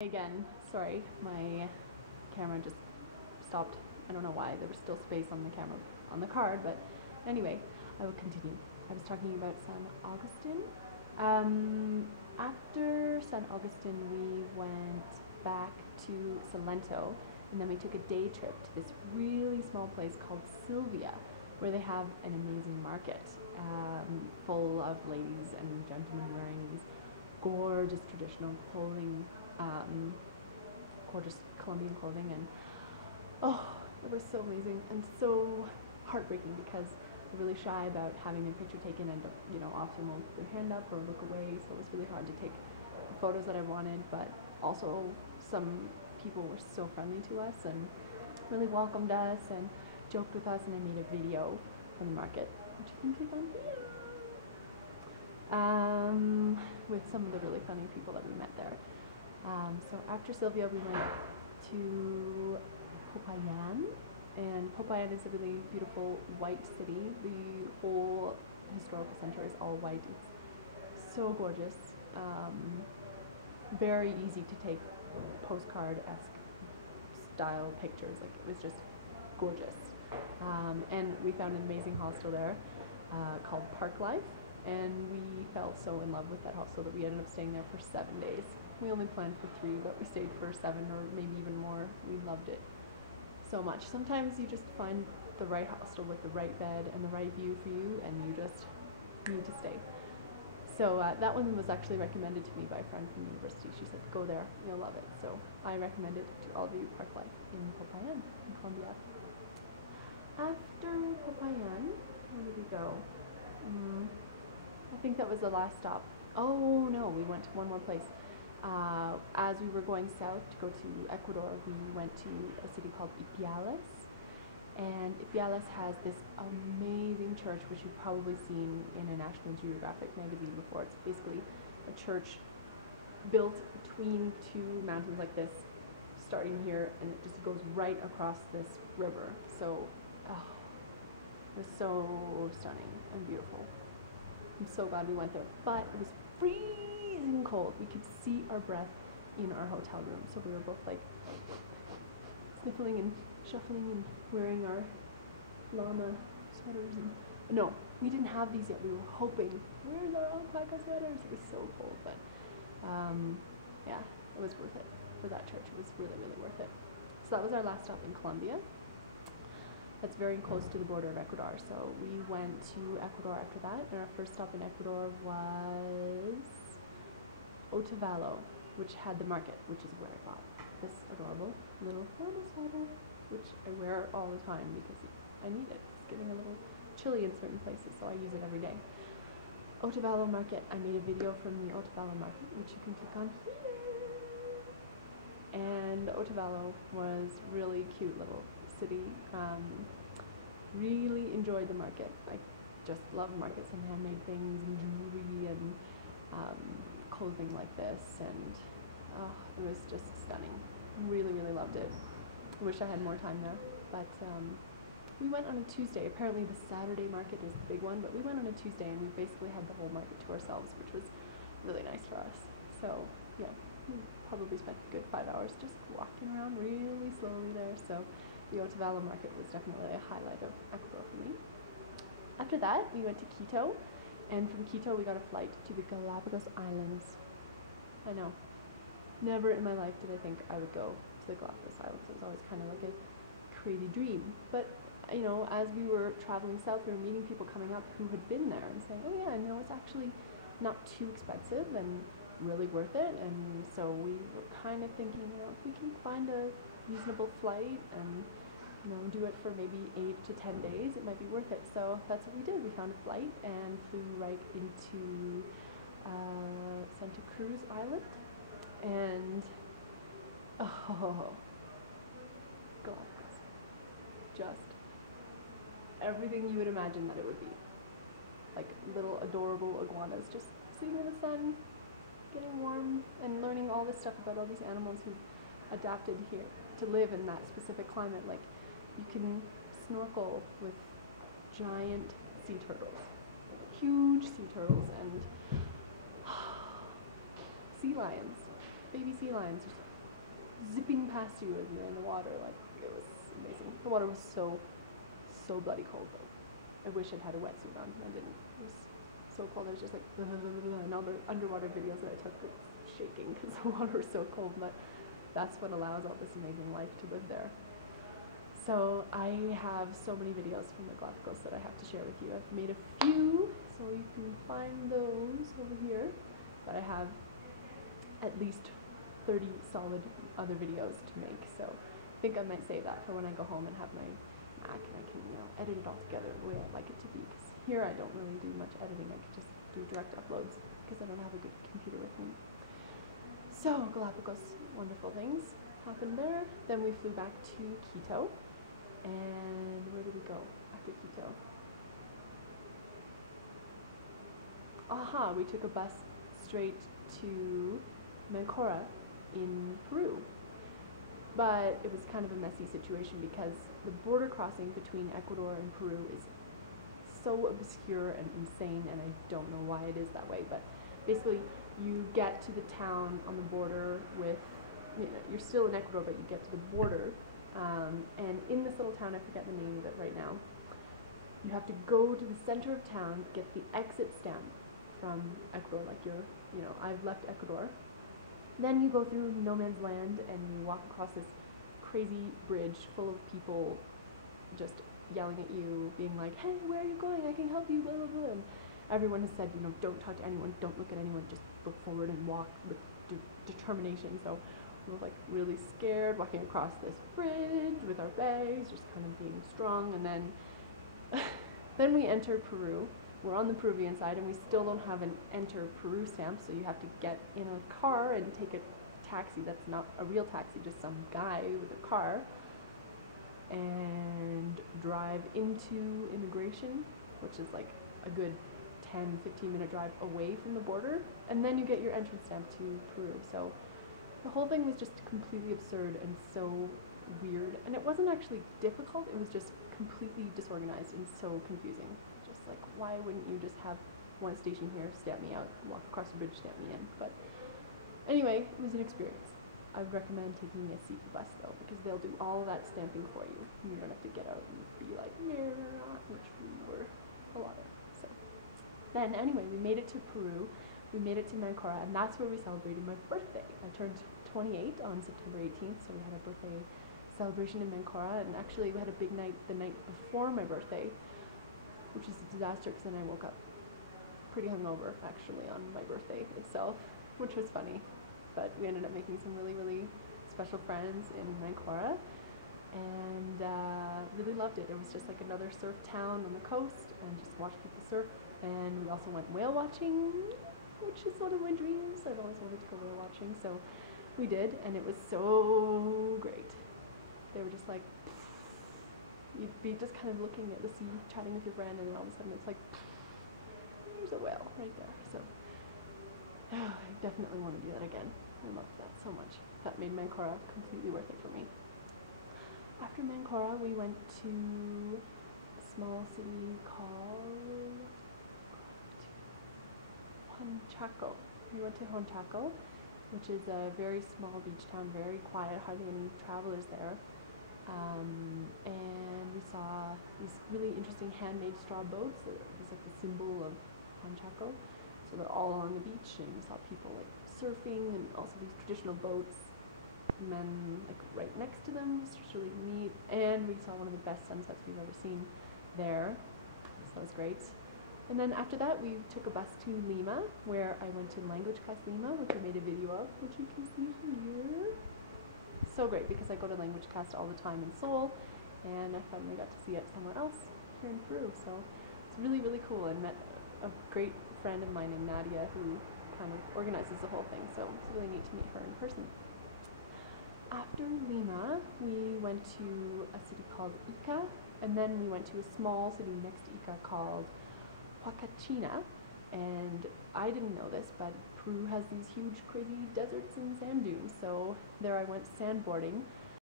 Again, sorry, my camera just stopped. I don't know why. There was still space on the camera on the card, but anyway, I will continue. I was talking about San Augustine. After San Augustine, we went back to Salento, and then we took a day trip to this really small place called Sylvia, where they have an amazing market full of ladies and gentlemen wearing these gorgeous traditional clothing, gorgeous Colombian clothing, and oh, it was so amazing and so heartbreaking because they're really shy about having their picture taken and, you know, often won't put their hand up or look away, so it was really hard to take the photos that I wanted, but also some people were so friendly to us and really welcomed us and joked with us, and I made a video from the market, which you can click on here, with some of the really funny people that we met there. So after Sylvia, we went to Popayan, and Popayan is a really beautiful white city. The whole historical center is all white. It's so gorgeous, very easy to take postcard-esque style pictures. Like, it was just gorgeous. And we found an amazing hostel there called Park Life, and we fell so in love with that hostel that we ended up staying there for 7 days. We only planned for 3, but we stayed for 7 or maybe even more. We loved it so much. Sometimes you just find the right hostel with the right bed and the right view for you, and you just need to stay. So that one was actually recommended to me by a friend from the university. She said, go there, you'll love it. So I recommend it to all of you, Park Life in Popayan, in Colombia. After Popayan, where did we go? I think that was the last stop. Oh no, we went to one more place. As we were going south to go to Ecuador, we went to a city called Ipiales, and Ipiales has this amazing church, which you've probably seen in a National Geographic magazine before. It's basically a church built between 2 mountains like this, starting here, and it just goes right across this river. So, it was so stunning and beautiful. I'm so glad we went there, but it was freezing cold. We could see our breath in our hotel room, so we were both like sniffling and shuffling and wearing our llama sweaters. And no, we didn't have these yet. We were hoping, where's our alpaca sweaters? It was so cold, but yeah, it was worth it for that church. It was really, really worth it. So that was our last stop in Colombia. That's very close to the border of Ecuador, so we went to Ecuador after that, and our first stop in Ecuador was Otavalo, which had the market, which is where I bought this adorable little llama sweater, which I wear all the time because I need it. It's getting a little chilly in certain places, so I use it every day. Otavalo market, I made a video from the Otavalo market, which you can click on here. And Otavalo was really cute little city. Really enjoyed the market. I just love markets and handmade things and jewelry and clothing like this, and it was just stunning. Really, really loved it. I wish I had more time there, but we went on a Tuesday. Apparently the Saturday market is the big one, but we went on a Tuesday and we basically had the whole market to ourselves, which was really nice for us. So yeah, we probably spent a good 5 hours just walking around really slowly there. So the Otavalo market was definitely a highlight of Ecuador for me. After that, we went to Quito, and from Quito we got a flight to the Galapagos Islands. I know, never in my life did I think I would go to the Galapagos Islands. It was always kind of like a crazy dream. But you know, as we were traveling south, we were meeting people coming up who had been there and saying, oh yeah, you know, it's actually not too expensive and really worth it. And so we were kind of thinking, you know, if we can find a reasonable flight and, you know, do it for maybe 8 to 10 days, it might be worth it. So that's what we did. We found a flight and flew right into Santa Cruz Island, and oh, Galapagos, just everything you would imagine that it would be. Like little adorable iguanas just sitting in the sun, getting warm, and learning all this stuff about all these animals who've adapted here to live in that specific climate. Like, you can snorkel with giant sea turtles, huge sea turtles, and sea lions, baby sea lions, zipping past you as you're in the water. Like, it was amazing. The water was so bloody cold though. I wish I'd had a wetsuit on. I didn't. It was so cold. I was just like, and all the underwater videos that I took were shaking because the water was so cold. But that's what allows all this amazing life to live there. So I have so many videos from the Galapagos that I have to share with you. I've made a few, so you can find those over here. But I have at least 30 solid other videos to make. So I think I might save that for when I go home and have my Mac and I can, edit it all together the way I'd like it to be. Because here I don't really do much editing. I can just do direct uploads because I don't have a good computer with me. So Galapagos, wonderful things happened there. Then we flew back to Quito. And where did we go after Quito? We took a bus straight to Mancora in Peru. But it was kind of a messy situation because the border crossing between Ecuador and Peru is so obscure and insane, and I don't know why it is that way, but basically you get to the town on the border with, you're still in Ecuador, but you get to the border, and in this little town, I forget the name of it right now, you have to go to the center of town, get the exit stamp from Ecuador, like I've left Ecuador. Then you go through no man's land and you walk across this crazy bridge full of people just yelling at you, being like, hey, where are you going? I can help you, blah, blah, blah. And everyone has said, don't talk to anyone, don't look at anyone, just look forward and walk with determination. So we were like really scared walking across this bridge with our bags, just kind of being strong. And then we enter Peru. We're on the Peruvian side and we still don't have an enter Peru stamp, so you have to get in a car and take a taxi that's not a real taxi, just some guy with a car, and drive into immigration, which is like a good 10-15 minute drive away from the border, and then you get your entrance stamp to Peru. So the whole thing was just completely absurd and so weird, and it wasn't actually difficult, it was just completely disorganized and so confusing. Just like, why wouldn't you just have one station here, stamp me out, walk across the bridge, stamp me in? But anyway, it was an experience. I would recommend taking a SEPA bus though, because they'll do all that stamping for you. And you don't have to get out and be like, which we were a lot of. So then anyway, we made it to Peru, we made it to Mancora, and that's where we celebrated my birthday. I turned 28 on September 18th, so we had a birthday celebration in Mancora, and actually we had a big night the night before my birthday, which is a disaster because then I woke up pretty hungover actually on my birthday itself, which was funny. But we ended up making some really, really special friends in Mancora and really loved it. It was just like another surf town on the coast and just watched people surf. And we also went whale watching, which is one of my dreams. I've always wanted to go whale watching, so we did, and it was so great. They were just like, you'd be just kind of looking at the sea, chatting with your friend, and then all of a sudden it's like, there's a whale right there. So I definitely want to do that again. I loved that so much. That made Mancora completely worth it for me. After Mancora, we went to a small city called Honchaco. We went to Honchaco, which is a very small beach town, very quiet, hardly any travelers there. And we saw these really interesting handmade straw boats. It was like the symbol of Honchaco. So they're all along the beach, and we saw people like surfing, and also these traditional boats, and then like right next to them, which was really neat. And we saw one of the best sunsets we've ever seen there. So that was great. And then after that, we took a bus to Lima, where I went to Language Class Lima, which I made a video of, which you can see here. So great, because I go to Language Cast all the time in Seoul, and I finally got to see it somewhere else here in Peru. So it's really, really cool. I met a great friend of mine named Nadia, who kind of organizes the whole thing, so it's really neat to meet her in person. After Lima, we went to a city called Ica, and then we went to a small city next to Ica called Huacachina. And I didn't know this, but Peru has these huge, crazy deserts and sand dunes. So there I went sandboarding